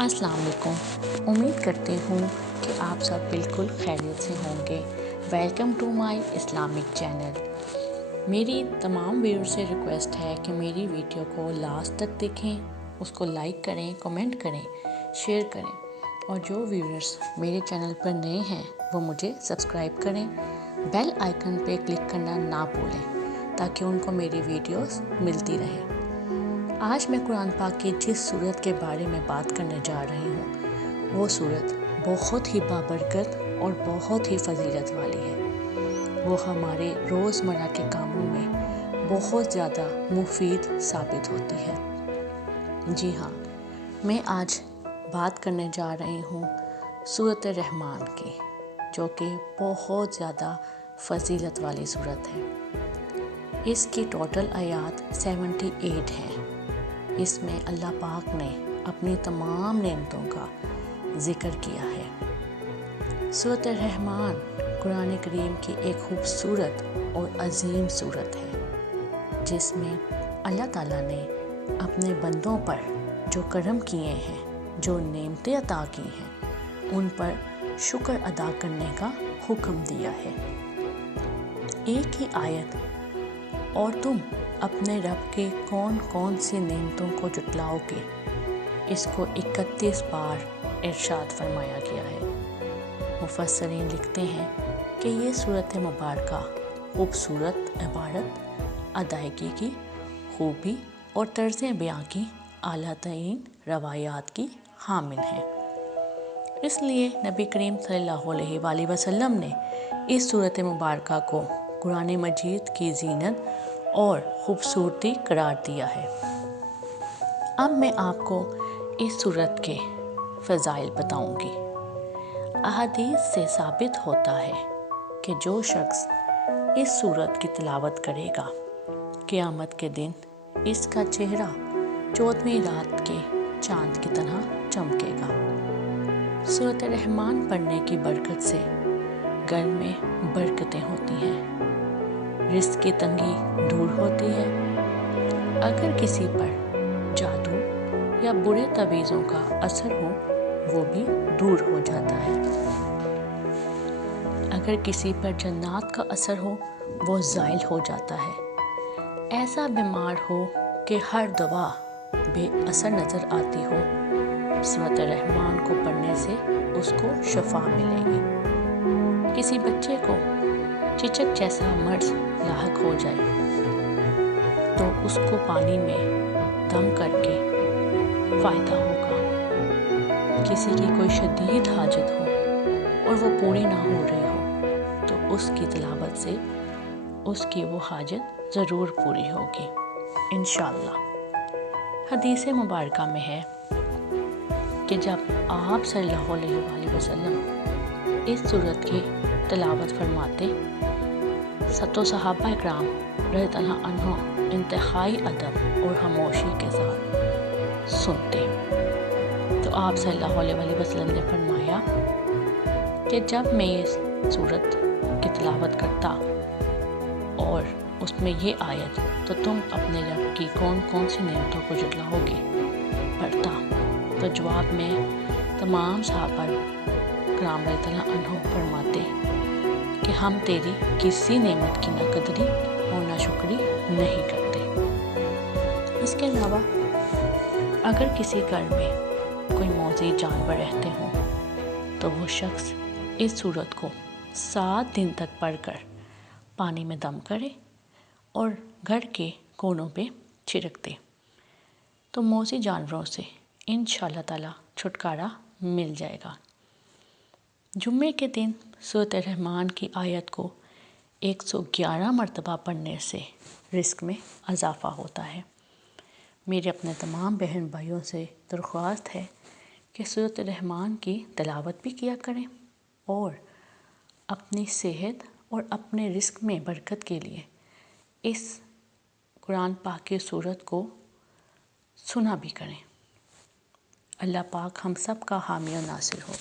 السلام علیکم، امید کرتی ہوں کہ آپ سب بالکل خیریت سے ہوں گے۔ Welcome to my Islamic channel. میری تمام ویورز سے ریکویسٹ ہے کہ میری ویڈیو کو لاسٹ تک دیکھیں، اس کو لائک کریں، کمنٹ کریں، شیئر کریں، اور جو ویورز میرے چینل پر نئے ہیں وہ مجھے سبسکرائب کریں، بیل آئیکن پہ کلک کرنا نہ بھولیں تاکہ ان کو میری ویڈیوز ملتی رہیں۔ آج میں قرآن پاک کی جس سورت کے بارے میں بات کرنے جا رہی ہوں وہ سورت بہت ہی بابرکت اور بہت ہی فضیلت والی ہے۔ وہ ہمارے روزمرہ کے کاموں میں بہت زیادہ مفید ثابت ہوتی ہے۔ جی ہاں، میں آج بات کرنے جا رہی ہوں سورت رحمان کی، جو کہ بہت زیادہ فضیلت والی سورت ہے۔ اس کی ٹوٹل آیات 78 ہیں۔ اس میں اللہ پاک نے اپنی تمام نعمتوں کا ذکر کیا ہے۔ سورت الرحمن قرآن کریم کی ایک خوبصورت اور عظیم سورت ہے، جس میں اللہ تعالیٰ نے اپنے بندوں پر جو کرم کیے ہیں، جو نعمتیں عطا کی ہیں، ان پر شکر ادا کرنے کا حکم دیا ہے۔ ایک ہی آیت اور تم اپنے رب کے کون کون سی نعمتوں کو جھٹلاؤ گے، اس کو 31 بار ارشاد فرمایا گیا ہے۔ مفسرین لکھتے ہیں کہ یہ سورت مبارکہ خوبصورت عبارت، ادائیگی کی خوبی اور طرز بیاں کی اعلیٰ ترین روایات کی حامل ہے۔ اس لیے نبی کریم صلی اللہ علیہ وآلہ وسلم نے اس سورت مبارکہ کو قرآن مجید کی زینت اور خوبصورتی قرار دیا ہے۔ اب میں آپ کو اس سورت کے فضائل بتاؤں گی۔ احادیث سے ثابت ہوتا ہے کہ جو شخص اس سورت کی تلاوت کرے گا، قیامت کے دن اس کا چہرہ 14ویں رات کے چاند کی طرح چمکے گا۔ سورت رحمان پڑھنے کی برکت سے گھر میں برکتیں ہوتی ہیں، رزق کی تنگی دور ہوتی ہے۔ اگر کسی پر جادو یا برے تعویذوں کا اثر ہو وہ بھی دور ہو جاتا ہے۔ اگر کسی پر جنات کا اثر ہو وہ زائل ہو جاتا ہے۔ ایسا بیمار ہو کہ ہر دوا بے اثر نظر آتی ہو، سورت رحمان کو پڑھنے سے اس کو شفا ملے گی۔ کسی بچے کو چچک جیسا مرض لاحق ہو جائے تو اس کو پانی میں دم کر کے فائدہ ہوگا۔ کسی کی کوئی شدید حاجت ہو اور وہ پوری نہ ہو رہی ہو تو اس کی تلاوت سے اس کی وہ حاجت ضرور پوری ہوگی انشاءاللہ۔ حدیث مبارکہ میں ہے کہ جب آپ صلی اللہ علیہ وآلہ وسلم اس سورت کی تلاوت فرماتے تو صحابہ اکرام رضی اللہ عنہ انتہائی ادب اور خاموشی کے ساتھ سنتے۔ تو آپ صلی اللہ علیہ وآلہ وسلم نے فرمایا کہ جب میں یہ سورت کی تلاوت کرتا اور اس میں یہ آیت تو تم اپنے رب کی کون کون سی نعمتوں کو جھٹلاؤ گے پڑھتا، تو جواب میں تمام صحابہ کرام رضی اللہ عنہ فرماتے کہ ہم تیری کسی نعمت کی نہ قدری اور نہ شکری نہیں کرتے۔ اس کے علاوہ اگر کسی گھر میں کوئی موذی جانور رہتے ہوں تو وہ شخص اس سورت کو 7 دن تک پڑھ کر پانی میں دم کرے اور گھر کے کونوں پہ چھڑک دے تو موذی جانوروں سے انشاءاللہ تعالیٰ چھٹکارا مل جائے گا۔ جمعے کے دن سورت الرحمن کی آیت کو 111 مرتبہ پڑھنے سے رزق میں اضافہ ہوتا ہے۔ میرے اپنے تمام بہن بھائیوں سے درخواست ہے کہ سورت الرحمن کی تلاوت بھی کیا کریں اور اپنی صحت اور اپنے رزق میں برکت کے لیے اس قرآن پاک کی سورت کو سنا بھی کریں۔ اللہ پاک ہم سب کا حامی و ناصر ہو۔